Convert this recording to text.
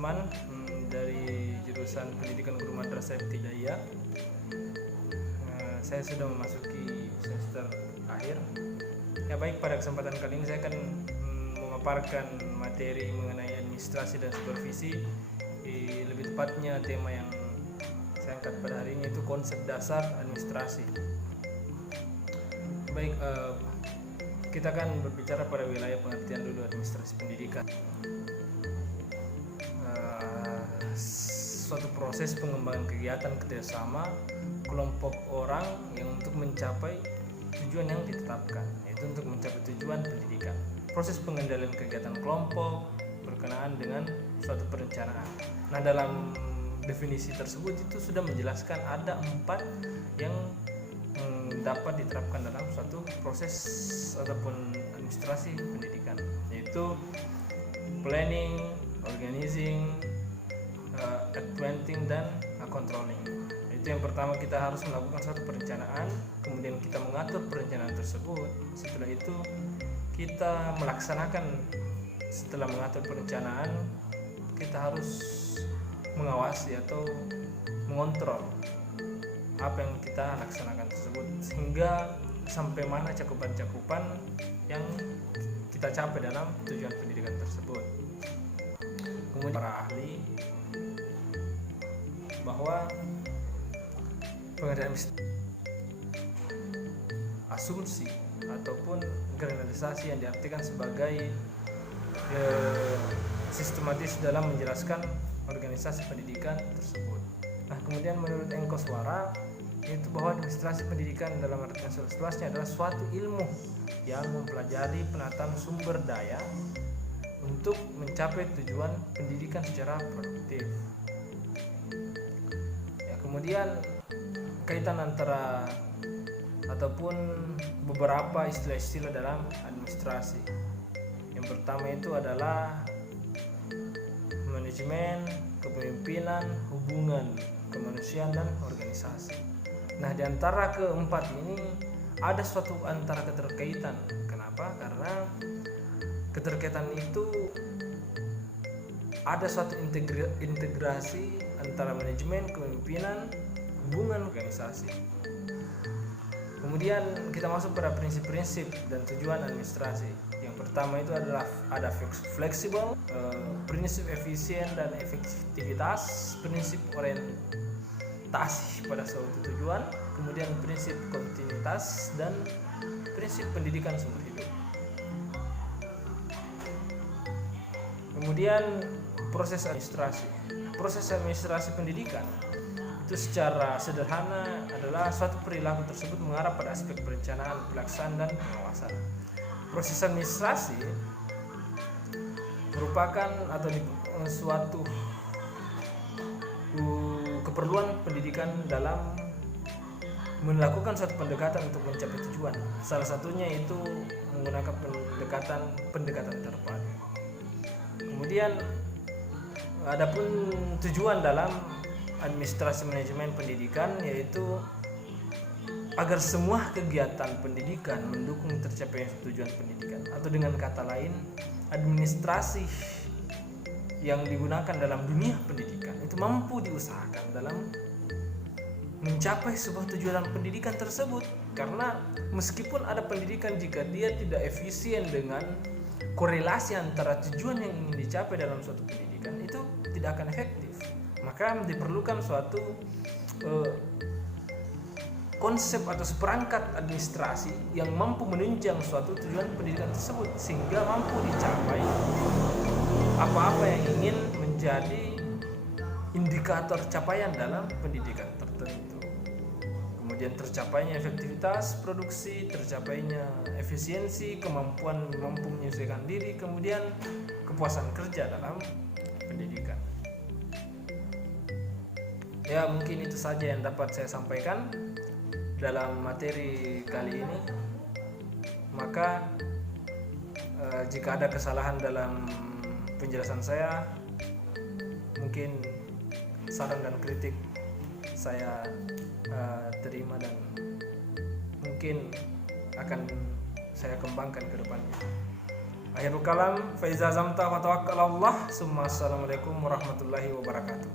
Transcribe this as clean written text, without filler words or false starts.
Asman dari jurusan Pendidikan Guru Madrasah Ibtidaiyah. Saya sudah memasuki semester akhir. Ya baik, pada kesempatan kali ini saya akan memaparkan materi mengenai administrasi dan supervisi. Lebih tepatnya tema yang saya angkat pada hari ini itu konsep dasar administrasi. Baik, kita akan berbicara pada wilayah pengertian dulu administrasi pendidikan. Suatu proses pengembangan kegiatan kerjasama kelompok orang yang untuk mencapai tujuan yang ditetapkan, yaitu untuk mencapai tujuan pendidikan. Proses pengendalian kegiatan kelompok berkenaan dengan suatu perencanaan. Nah, dalam definisi tersebut itu sudah menjelaskan ada 4 yang dapat diterapkan dalam suatu proses ataupun administrasi pendidikan, yaitu planning, organizing, implementing, dan controlling. Itu yang pertama, kita harus melakukan suatu perencanaan, kemudian kita mengatur perencanaan tersebut. Setelah itu kita melaksanakan. Setelah mengatur perencanaan, kita harus mengawasi atau mengontrol apa yang kita laksanakan tersebut, sehingga sampai mana cakupan-cakupan yang kita capai dalam tujuan pendidikan tersebut. Kemudian para ahli bahwa pengertian asumsi ataupun generalisasi yang diartikan sebagai sistematis dalam menjelaskan organisasi pendidikan tersebut. Nah, kemudian menurut Engkoswara, yaitu bahwa administrasi pendidikan dalam artian seluas-luasnya adalah suatu ilmu yang mempelajari penataan sumber daya untuk mencapai tujuan pendidikan secara produktif. Ya, kemudian kaitan antara ataupun beberapa istilah-istilah dalam administrasi. Yang pertama itu adalah manajemen, kepemimpinan, hubungan kemanusiaan, dan organisasi. Nah, di antara keempat ini ada suatu antara keterkaitan. Kenapa? Karena keterkaitan itu ada suatu integrasi antara manajemen, kepemimpinan, hubungan, organisasi. Kemudian kita masuk pada prinsip-prinsip dan tujuan administrasi. Yang pertama itu adalah ada fleksibel, prinsip efisien dan efektivitas, prinsip orientasi pada suatu tujuan, kemudian prinsip kontinuitas, dan prinsip pendidikan sumber hidup. Kemudian proses administrasi. Proses administrasi pendidikan itu secara sederhana adalah suatu perilaku tersebut mengarah pada aspek perencanaan, pelaksanaan, dan pengawasan. Proses administrasi merupakan atau suatu keperluan pendidikan dalam melakukan suatu pendekatan untuk mencapai tujuan. Salah satunya itu menggunakan pendekatan terpadu. Kemudian adapun tujuan dalam administrasi manajemen pendidikan yaitu agar semua kegiatan pendidikan mendukung tercapainya tujuan pendidikan, atau dengan kata lain, administrasi yang digunakan dalam dunia pendidikan itu mampu diusahakan dalam mencapai sebuah tujuan pendidikan tersebut. Karena meskipun ada pendidikan, jika dia tidak efisien dengan korelasi antara tujuan yang ingin dicapai dalam suatu pendidikan, itu tidak akan efektif. Maka diperlukan suatu konsep atau seperangkat administrasi yang mampu menunjang suatu tujuan pendidikan tersebut, sehingga mampu dicapai apa-apa yang ingin menjadi indikator capaian dalam pendidikan tertentu. Kemudian tercapainya efektivitas produksi, tercapainya efisiensi, kemampuan mampu menyesuaikan diri, kemudian kepuasan kerja dalam pendidikan. Ya, mungkin itu saja yang dapat saya sampaikan dalam materi kali ini. Maka jika ada kesalahan dalam penjelasan saya, mungkin saran dan kritik saya terima dan mungkin akan saya kembangkan ke depannya. Akhirul kalam, fa iza zamta fa tawakkal Allah. Assalamualaikum warahmatullahi wabarakatuh.